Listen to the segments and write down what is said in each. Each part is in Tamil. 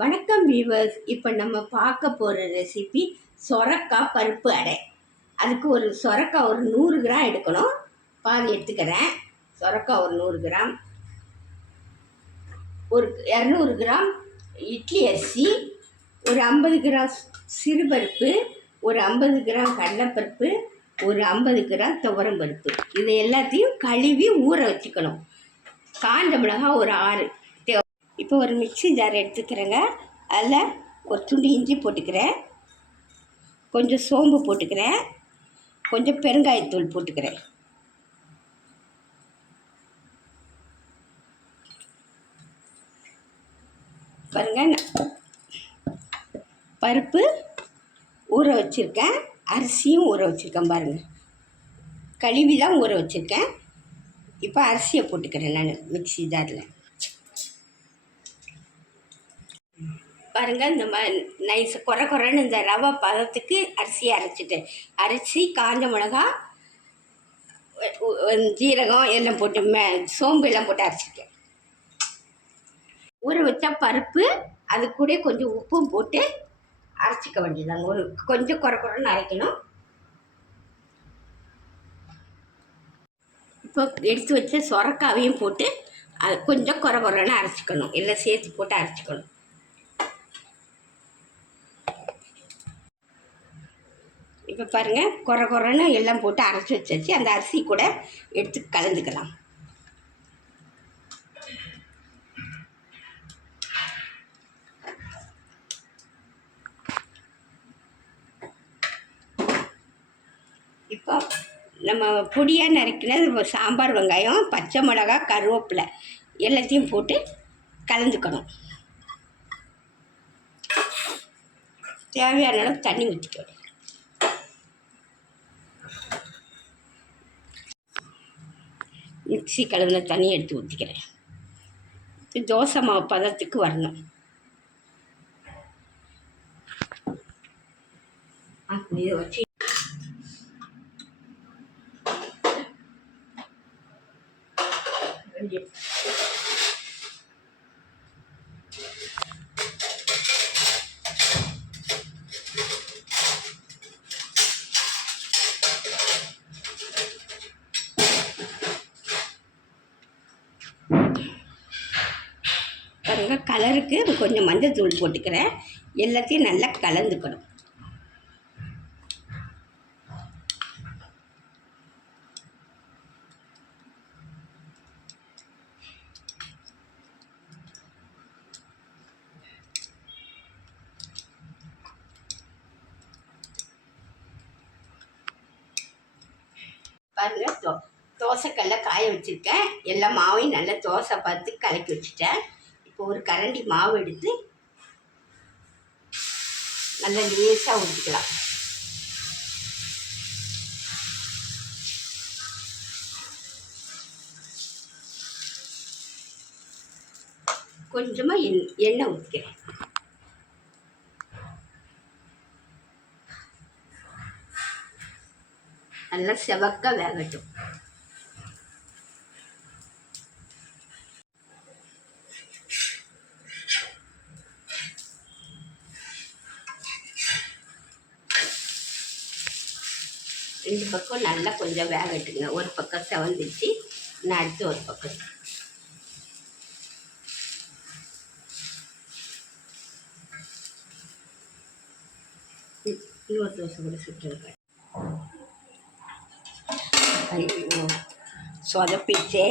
வணக்கம் வீவர்ஸ் இப்போ நம்ம பார்க்க போகிற ரெசிபி சொரக்காய் பருப்பு அடை. அதுக்கு ஒரு சொரக்காய் ஒரு நூறு கிராம் எடுக்கணும். பாதி எடுத்துக்கிறேன். சொரக்காய் ஒரு நூறு கிராம். ஒரு இரநூறு கிராம் இட்லி அரிசி. ஒரு ஐம்பது கிராம் சிறுபருப்பு. ஒரு ஐம்பது கிராம் கடலைப்பருப்பு. ஒரு ஐம்பது கிராம் துவரம் பருப்பு இது எல்லாத்தையும் கழுவி ஊற வச்சுக்கணும். காஞ்ச மிளகாய் ஒரு ஆறு. இப்போ ஒரு மிக்ஸி ஜார் எடுத்துக்கிறேங்க. அதில் ஒரு துண்டு இஞ்சி போட்டுக்கிறேன். கொஞ்சம் சோம்பு போட்டுக்கிறேன். கொஞ்சம் பெருங்காயத்தூள் போட்டுக்கிறேன். பாருங்க பருப்பு ஊற வச்சுருக்கேன். அரிசியும் ஊற வச்சுருக்கேன் பாருங்கள் கழுவி தான் ஊற வச்சுருக்கேன். இப்போ அரிசியை போட்டுக்கிறேன் நான் மிக்ஸி ஜாரில். பாருங்கள் இந்த மாதிரி நைஸ் குறை குறைன்னு இந்த ரவை பதத்துக்கு அரிசியை அரைச்சிட்டேன் அரிசி காஞ்ச மிளகா ஜீரகம் எல்லாம் போட்டு மே சோம்பு எல்லாம் போட்டு அரைச்சிருக்கேன் ஊற வச்ச பருப்பு அது கூட கொஞ்சம் உப்பும் போட்டு அரைச்சிக்க வேண்டியதாங்க ஒரு கொஞ்சம் குறை குறைன்னு அரைக்கணும். இப்போ எடுத்து வச்ச சொரக்காவையும் போட்டு அது கொஞ்சம் குறை குறைன்னு அரைச்சிக்கணும். எல்லாம் சேர்த்து போட்டு அரைச்சிக்கணும். இப்போ பாருங்கள் குறை குறைன்னு எல்லாம் போட்டு அரைச்சி வச்சாச்சு. அந்த அரிசி கூட எடுத்து கலந்துக்கலாம். இப்போ நம்ம பொடியாக நறுக்கின சாம்பார் வெங்காயம் பச்சை மிளகா கருவேப்பிலை எல்லாத்தையும் போட்டு கலந்துக்கணும். தேவையான அளவு தண்ணி ஊற்றிக்கணும் மிக்சி கலந்த தண்ணி எடுத்து ஊற்றிக்கிறேன் இது தோசை மாவு பதத்துக்கு வரணும். இதை வச்சு பாருங்க கலருக்கு கொஞ்சம் மஞ்சள் தூள் போட்டுக்கிறேன். எல்லாத்தையும் நல்லா கலந்துக்கணும். பாருங்கள் தோ தோசைக்கல்ல காய வச்சுருக்கேன். எல்லா மாவையும் நல்லா தோசை பார்த்து கலக்கி வச்சுட்டேன். ஒரு கரண்டி மாவு எடுத்து நல்லா லேசாக ஊற்றிக்கலாம் கொஞ்சமாக எண் எண்ணெய் ஊற்றிக்கிறேன் நல்லா செவக்க வேகட்டும். ரெண்டு பக்கம் நல்லா கொஞ்சம் வேகட்டுங்க ஒரு பக்கம் செவந்துச்சு நான் அடுத்து ஒரு பக்கம் இன்னொரு தோசை கூட சுட்டுருக்கேன் ஐயோ சொதப்பிச்சே.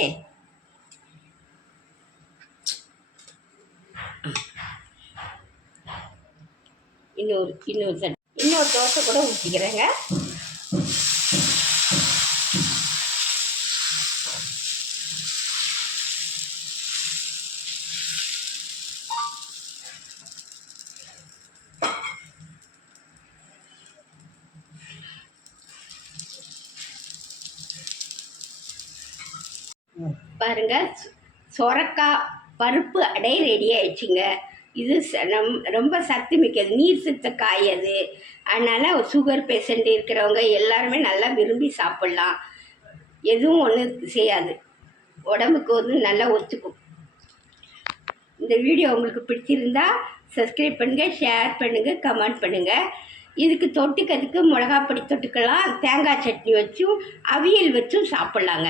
இன்னொரு இன்னொரு இன்னொரு தோசை கூட ஊற்றிக்கிறேங்க பாருங்க சொரக்காய் பருப்பு அடை ரெடி ஆயிடுச்சுங்க. இது ச- நம் ரொம்ப சத்து மிக்கது. நீர் சித்த காய் அது. அதனால் சுகர் பேஷண்ட் இருக்கிறவங்க எல்லாருமே நல்லா விரும்பி சாப்பிட்லாம். எதுவும் ஒன்றும் செய்யாது. உடம்புக்கு வந்து நல்லா ஒத்துக்கும். இந்த வீடியோ உங்களுக்கு பிடிச்சிருந்தா சப்ஸ்கிரைப் பண்ணுங்கள் ஷேர் பண்ணுங்கள் கமெண்ட் பண்ணுங்கள் இதுக்கு தொட்டுக்கிறதுக்கு மிளகாப்பொடி தொட்டுக்கலாம் தேங்காய் சட்னி வச்சும் அவியல் வச்சும் சாப்பிட்லாங்க.